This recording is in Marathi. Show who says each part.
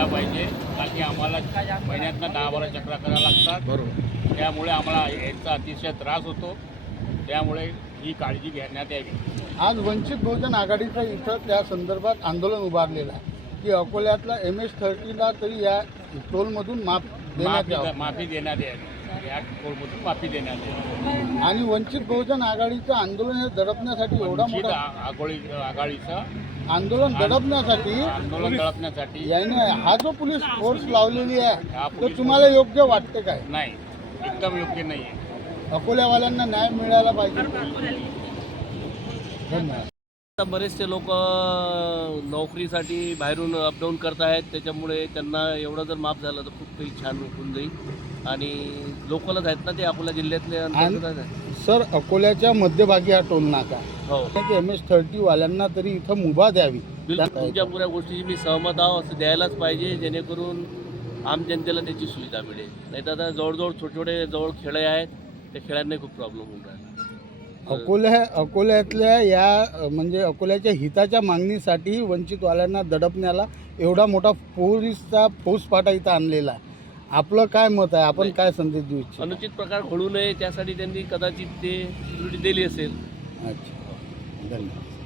Speaker 1: पाहिजे, कारण की आम्हाला महिन्यातनं 10-12 चक्रा करायला लागतात.
Speaker 2: बरोबर.
Speaker 1: त्यामुळे आम्हाला याचा अतिशय त्रास होतो. त्यामुळे ही काळजी घेण्यात यावी.
Speaker 3: आज वंचित बहुजन आघाडीचं इथं त्या संदर्भात आंदोलन उभारलेलं आहे की अकोल्यातला MS-30ला तरी या टोलमधून
Speaker 1: माफी देण्यात यावी. या टोलमधून माफी देण्यात यावी.
Speaker 3: आणि वंचित बहुजन आघाडीचं आंदोलन हे दडपण्यासाठी एवढा
Speaker 1: वंचित
Speaker 3: मोठा
Speaker 1: आघाडीचं
Speaker 3: आंदोलन दडपण्यासाठी याने हा जो पोलीस फोर्स लावलेली आहे तो तुम्हाला योग्य वाटते काय?
Speaker 1: नाही, एकदम योग्य नाही आहे.
Speaker 3: अकोल्यावाल्यांना न्याय मिळायला पाहिजे. धन्यवाद.
Speaker 2: आता बरेचसे लोक नोकरीसाठी बाहेरून अपडाऊन करत आहेत, त्याच्यामुळे त्यांना एवढं जर माफ झालं तर खूप काही छान होऊन जाईल. आणि लोकलच आहेत ना ते अकोला जिल्ह्यातले अंतर्गत आहे.
Speaker 3: सर, अकोल्याच्या मध्यभागी हा टोल नाका
Speaker 2: हो,
Speaker 3: MS-30 वाल्यांना तरी इथं मुभा द्यावी.
Speaker 2: बिलकुल तुमच्या पुऱ्या गोष्टीची मी सहमत आहो. असं द्यायलाच पाहिजे, जेणेकरून आम जनतेला त्याची सुविधा मिळेल. नाही तर आता जवळजवळ छोटे जवळ खेडे आहेत, त्या खेळांना खूप प्रॉब्लेम होऊन राहिला.
Speaker 3: अकोल्यातल्या या म्हणजे अकोल्याच्या हिताच्या मागणीसाठी वंचितवाल्यांना दडपण्याला एवढा मोठा पोलिसचा फौजफाटा इथं आणलेला आहे. आपलं काय मत आहे? आपण काय संदेश देऊ इच्छिता?
Speaker 2: अनुचित प्रकार घडू नये त्यासाठी त्यांनी कदाचित ते सिक्युरिटी दिली असेल.
Speaker 3: अच्छा, धन्यवाद.